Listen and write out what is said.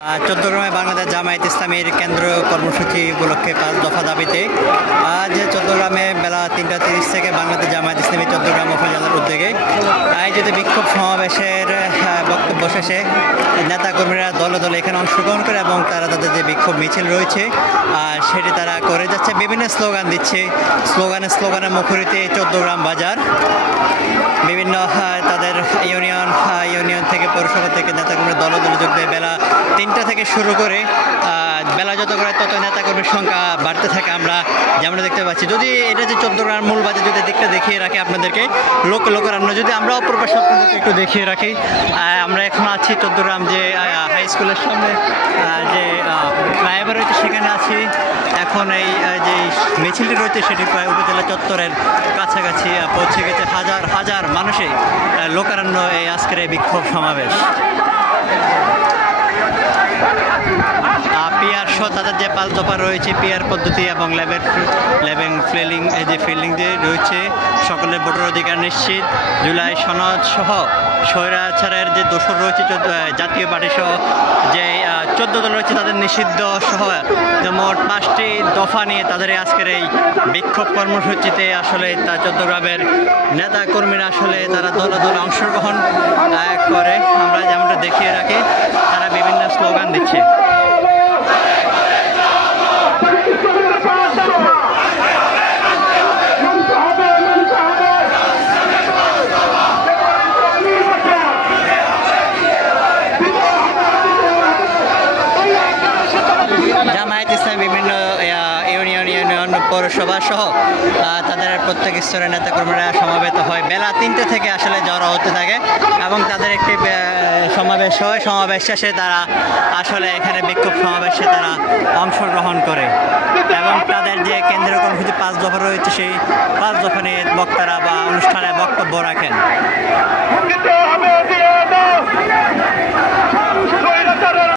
চট্টগ্রামে বাংলাদেশ জামায়াত ইসলামীর কেন্দ্রীয় কর্মসূচি উপলক্ষে ৫ দফা দাবিতে আজ চট্টগ্রামে বেলা ৩টা ৩০ থেকে বাংলাদেশ জামায়াত ইসলামী চট্টগ্রাম উপজেলার উদ্যোগে আয়োজিত বিক্ষোভ সমাবেশের বক্তব্য শেষে নেতাকর্মীরা দলে দলে এখানে অংশগ্রহণ করে এবং তারা তাদের যে বিক্ষোভ মিছিল রয়েছে সেটি তারা করে যাচ্ছে। বিভিন্ন স্লোগান দিচ্ছে, স্লোগানে মুখরিত চট্টগ্রাম বাজার। বিভিন্ন তাদের ইউনিয়ন থেকে পৌরসভা থেকে নেতাকর্মীরা দলে দলে যোগ দেয়। বেলা ৩টা থেকে শুরু করে বেলা যত করে তত নেতাকর্মীর সংখ্যা বাড়তে থাকে, আমরা যেমন দেখতে পাচ্ছি। যদি এটা যে চট্টগ্রাম মূল বাজার যদি দিকটা দেখিয়ে রাখি আপনাদেরকে, লোকারণ্য যদি আমরা অপর পাশে আপনাদেরকে একটু দেখিয়ে রাখি, আমরা এখন আছি চট্টগ্রাম যে হাই স্কুলের সামনে যে ফ্লাইওভার রয়েছে সেখানে আছি। এখন এই যে মিছিলটি রয়েছে সেটি প্রায় উপজেলা চত্বরের কাছাকাছি পৌঁছে গেছে। হাজার হাজার মানুষে লোকারণ্য এই আজকের এই বিক্ষোভ সমাবেশ। পিআর সহ তাদের যে ৫ দফা রয়েছে, পিআর পদ্ধতি এবং লেভেল ফিল্ডিং যে রয়েছে, সকলের ভোটার অধিকার নিশ্চিত, জুলাই সনদ সহ স্বৈরাচারের যে দোষর রয়েছে জাতীয় পার্টি সহ যে 14 দল রয়েছে তাদের নিষিদ্ধ সহ মোট 5টি দফা নিয়ে তাদের আজকের এই বিক্ষোভ কর্মসূচিতে আসলে চট্টগ্রামের নেতা কর্মীরা আসলে তারা দলে দলে অংশগ্রহণ করে। আমরা যেমনটা দেখিয়ে রাখি, তারা বিভিন্ন স্লোগান দিচ্ছে। জামায়াত ইসলাম বিভিন্ন ইউনিয়ন পৌরসভা সহ তাদের প্রত্যেক স্তরের নেতাকর্মীরা সমাবেত হয়। বেলা 3টে থেকে আসলে জড়ো হতে থাকে এবং তাদের একটি সমাবেশ হয়। সমাবেশ শেষে তারা আসলে এখানে বিক্ষোভ সমাবেশে তারা অংশগ্রহণ করে এবং তাদের যে কেন্দ্রীয় কর্মসূচি 5 দফা রয়েছে সেই 5 দফা নিয়ে বক্তারা বা অনুষ্ঠানে বক্তব্য রাখেন।